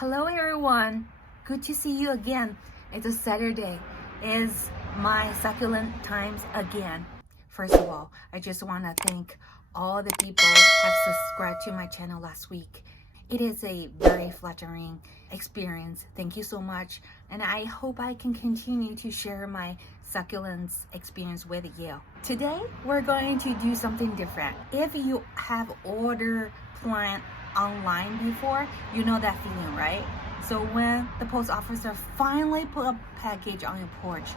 Hello everyone, good to see you again. It's a Saturday. It's my succulent times again. First of all, I just want to thank all the people who have subscribed to my channel last week. It is a very flattering experience. Thank you so much, and I hope I can continue to share my succulents experience with you. Today we're going to do something different. If you have ordered plant online before, you know that feeling, right? So when the post officer finally put a package on your porch,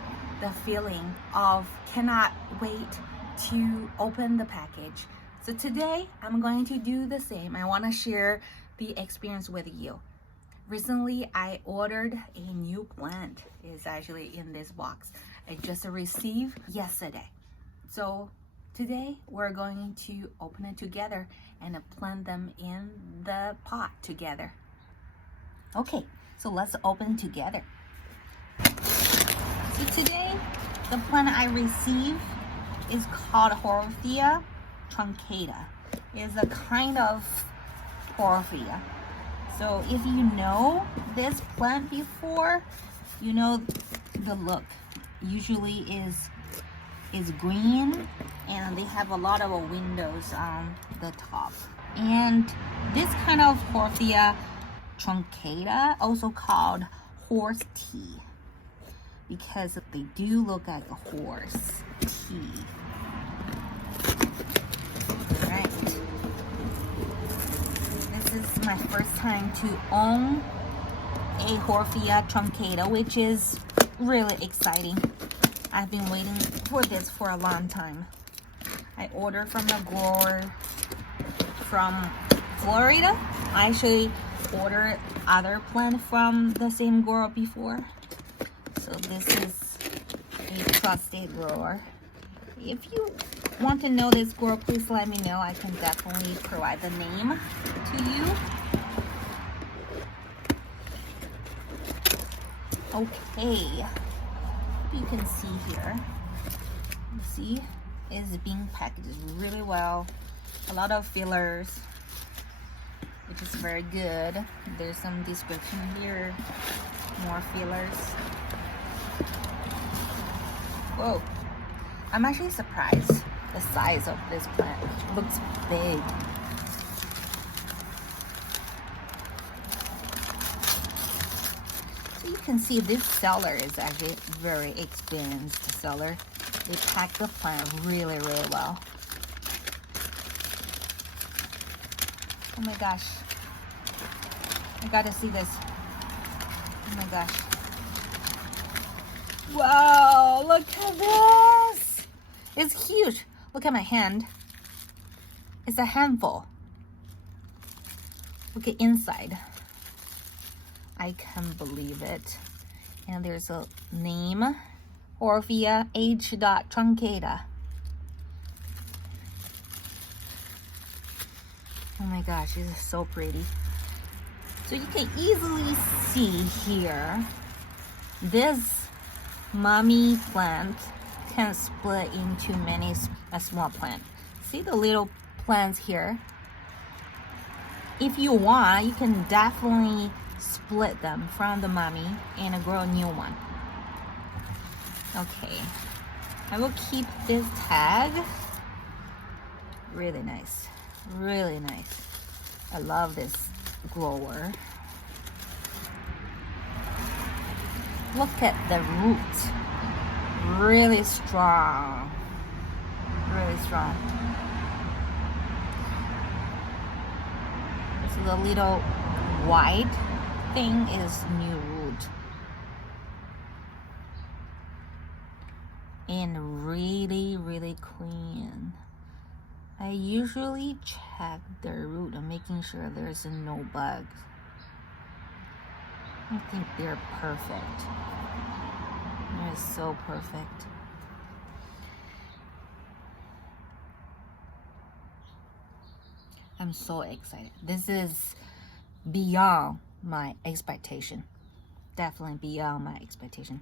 the feeling of cannot wait to open the package. So today I'm going to do the same. I want to share the experience with you. Recently I ordered a new plant. It's actually in this box. I just received yesterday. So today we're going to open it together and plant them in the pot together. Okay, so let's open together. So today the plant I received is called Haworthia Truncata. It's a kind of Haworthia. So if you know this plant before, you know the look usually is green, and they have a lot of windows on the top. And this kind of Haworthia Truncata, also called horse tea, because they do look like a horse tea. Alright, this is my first time to own a Haworthia Truncata, which is really exciting. I've been waiting for this for a long time. I ordered from a grower from Florida. I actually ordered other plant from the same grower before. So this is a trusted grower. If you want to know this grower, please let me know. I can definitely provide the name to you. Okay. You can see here, you see it's being packaged really well. A lot of fillers, which is very good. There's some description here, more fillers. Whoa, I'm actually surprised the size of this plant. It looks big. You can see this seller is actually a very experienced seller. They pack the plant really well. Oh my gosh, I gotta see this. Oh my gosh, wow, look at this. It's huge. Look at my hand. It's a handful. Look at inside. I can't believe it. And there's a name, Haworthia H. Truncata. Oh my gosh, this is so pretty. So you can easily see here, this mommy plant can split into many small plants. See the little plants here? If you want, you can definitely split them from the mommy and grow a new one. Okay, I will keep this tag. Really nice, really nice. I love this grower. Look at the root, really strong, really strong. It's a little white thing is new root, and really clean. I usually check the root and making sure there's no bugs. I think they're perfect. They're so perfect. I'm so excited. This is beyond my expectation. Definitely beyond my expectation.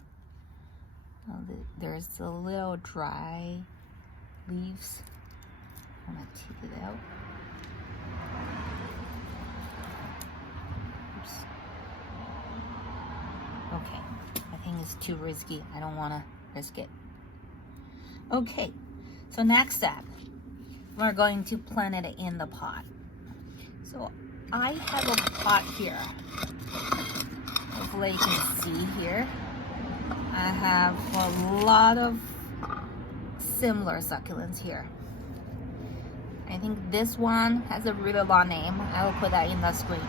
There's a little dry leaves. I'm gonna take it out. Oops. Okay, I think it's too risky. I don't want to risk it. Okay, so next step, we're going to plant it in the pot. So I have a pot here. Hopefully you can see here. I have a lot of similar succulents here. I think this one has a really long name. I will put that in the screen.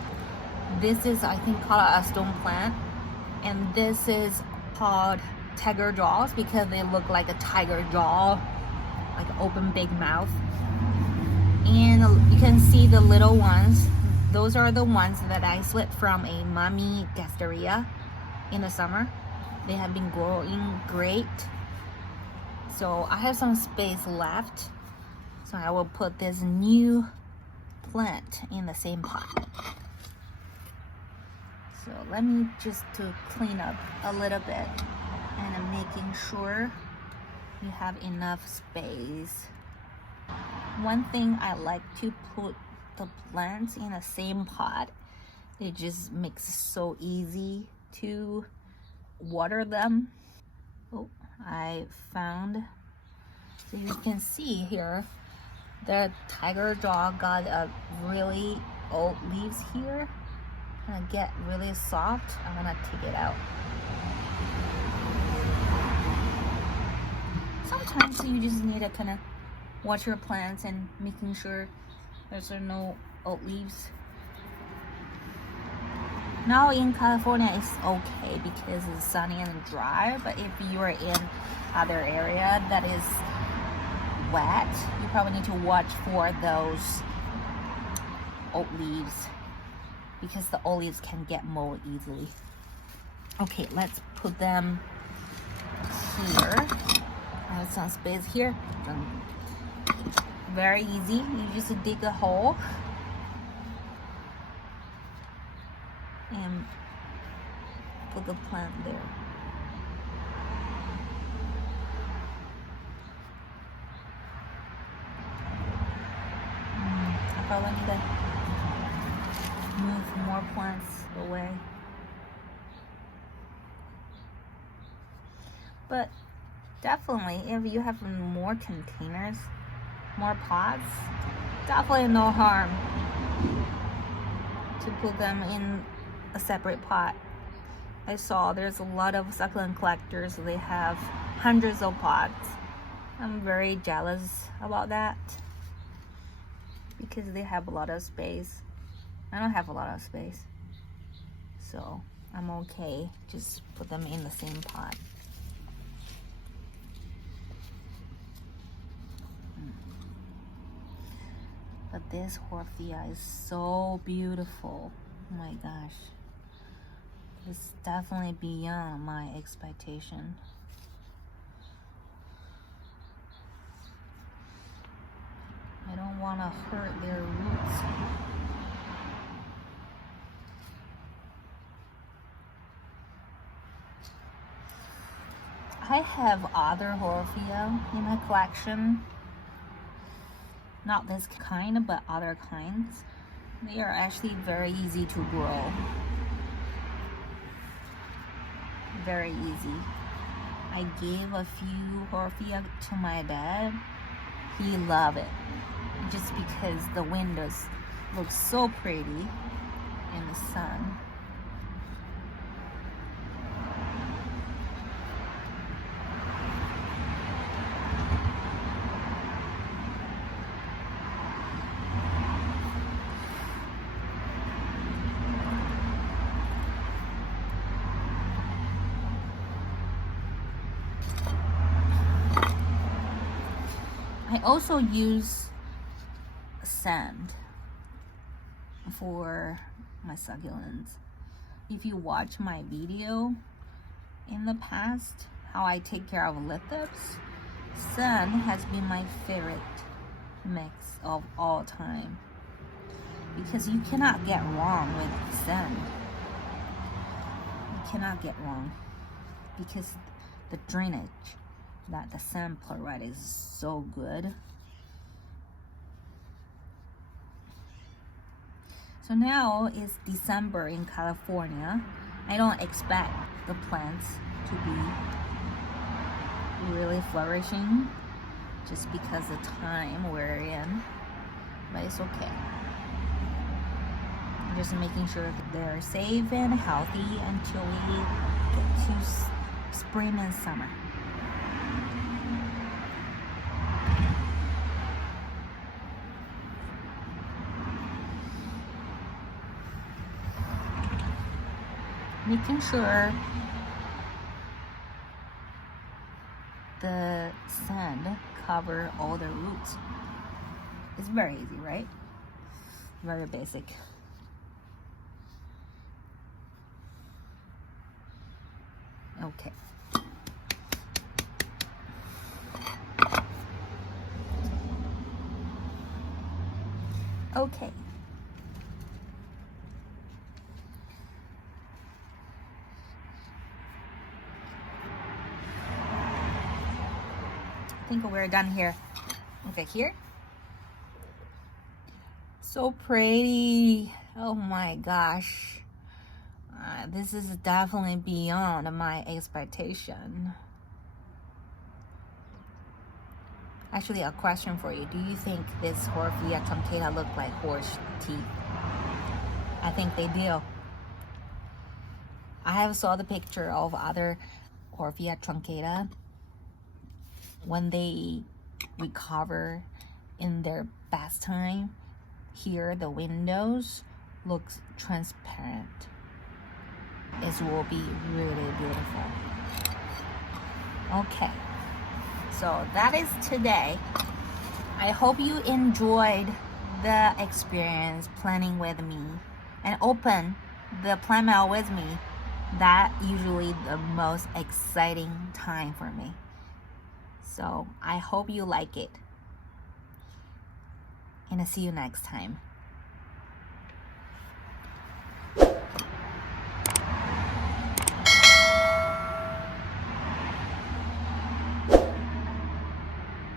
This is, I think, called a stone plant. And this is called tiger jaws because they look like a tiger jaw, like an open big mouth. And you can see the little ones. Those are the ones that I slipped from a mommy Gasteria in the summer. They have been growing great. So I have some space left. So I will put this new plant in the same pot. So let me just to clean up a little bit and I'm making sure you have enough space. One thing I like to put the plants in the same pot, it just makes it so easy to water them. Oh, I found, so you can see here, the tiger jaw got a really old leaves here. Gonna get really soft. I'm gonna take it out. Sometimes you just need to kind of watch your plants and making sure there's no old leaves. Now in California it's okay because it's sunny and dry, but if you are in other area that is wet, you probably need to watch for those old leaves because the old leaves can get mold easily. Okay, let's put them here. I have some space here. Very easy. You just dig a hole and put the plant there. I probably need to move more plants away. But definitely, if you have more containers, more pots, definitely no harm to put them in a separate pot. I saw there's a lot of succulent collectors, they have hundreds of pots. I'm very jealous about that because they have a lot of space. I don't have a lot of space, so I'm okay. Just put them in the same pot. But this Haworthia is so beautiful. Oh my gosh. It's definitely beyond my expectation. I don't want to hurt their roots. I have other Haworthia in my collection. Not this kind, but other kinds. They are actually very easy to grow. Very easy. I gave a few Haworthia to my dad. He loved it. Just because the windows look so pretty in the sun. I also use sand for my succulents. If you watch my video in the past, how I take care of lithops, sand has been my favorite mix of all time because you cannot get wrong with sand. You cannot get wrong because the drainage that the sand provides is so good. So now it's December in California. I don't expect the plants to be really flourishing just because of the time we're in, but it's okay. I'm just making sure that they're safe and healthy until we get to spring and summer. Making sure the sand cover all the roots. It's very easy, right? Very basic. Okay. Okay. I think we're done here. Okay, here. So pretty. Oh my gosh. This is definitely beyond my expectation. Actually, a question for you. Do you think this Haworthia Truncata look like horse teeth? I think they do. I have saw the picture of other Haworthia Truncata when they recover in their best time. Here, the windows looks transparent. It will be really beautiful. Okay, so that is today. I hope you enjoyed the experience planning with me and open the plant mail with me. That usually the most exciting time for me. So I hope you like it. And I'll see you next time.